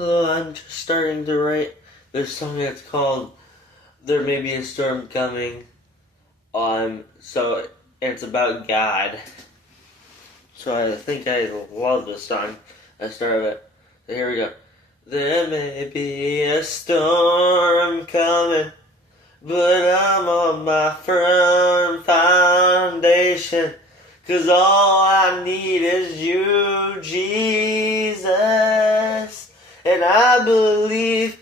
Hello, I'm just starting to write this song that's called There May Be a Storm Coming. So it's about God. So I think I love this song. I started it. So here we go. There may be a storm coming, but I'm on my firm foundation. 'Cause all I need is you, Jesus. And I believe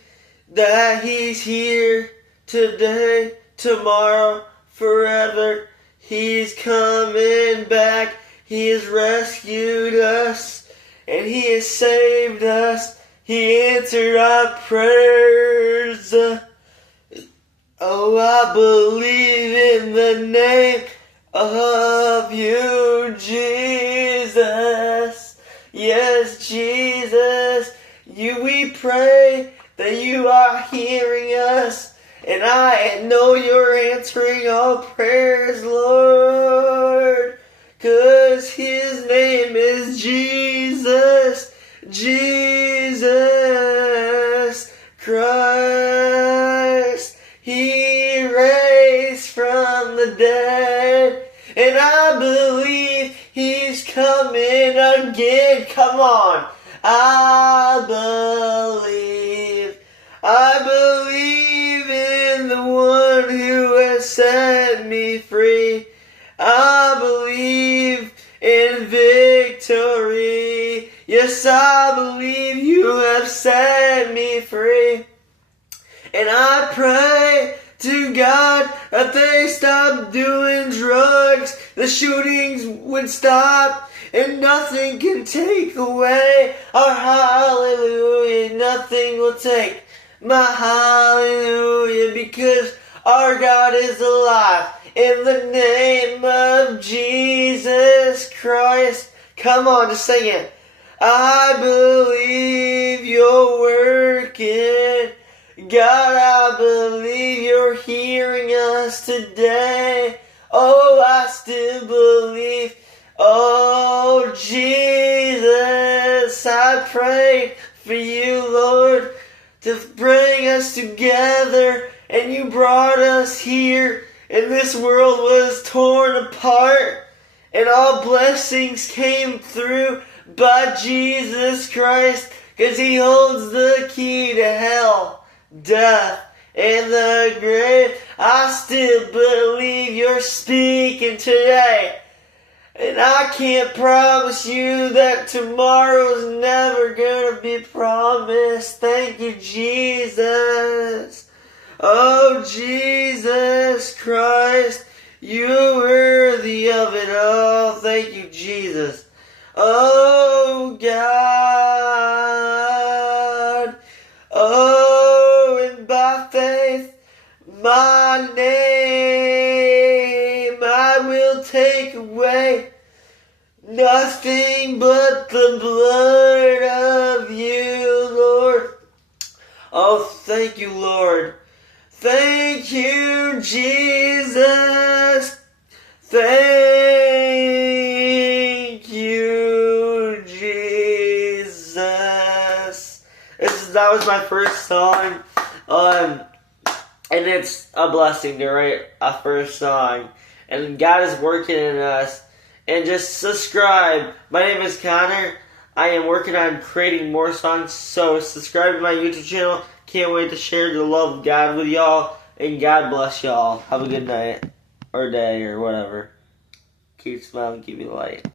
that He's here today, tomorrow, forever. He's coming back. He has rescued us, and He has saved us. He answered our prayers. Oh, I believe in the name of you, Jesus. Yes, Jesus. We pray that you are hearing us, and I know you're answering all prayers, Lord, 'cause His name is Jesus, Jesus Christ. He raised from the dead, and I believe He's coming again. Come on. I believe in the one who has set me free. I believe in victory. Yes, I believe you have set me free. And I pray to God that they stop doing drugs, the shootings would stop, and nothing can take away our hallelujah. Nothing will take my hallelujah, because our God is alive. In the name of Jesus Christ. Come on, just sing it. I believe you're working. God, I believe you're hearing us today. Oh, I still believe. Oh, Jesus, I pray for you, Lord, to bring us together. And you brought us here, and this world was torn apart, and all blessings came through by Jesus Christ, 'cause He holds the key to hell, death, and the grave. I still believe you're speaking today. And I can't promise you that tomorrow's never gonna be promised. Thank you, Jesus. Oh, Jesus Christ, you're worthy of it all. Thank you, Jesus. Oh, God. Oh, and by faith, my name I will take away. Nothing but the blood of you, Lord. Oh, thank you, Lord. Thank you, Jesus. Thank you, Jesus. That was my first song. And it's a blessing to write a first song. And God is working in us. And just subscribe. My name is Connor. I am working on creating more songs. So subscribe to my YouTube channel. Can't wait to share the love of God with y'all. And God bless y'all. Have a good night. Or day or whatever. Keep smiling, keep it light.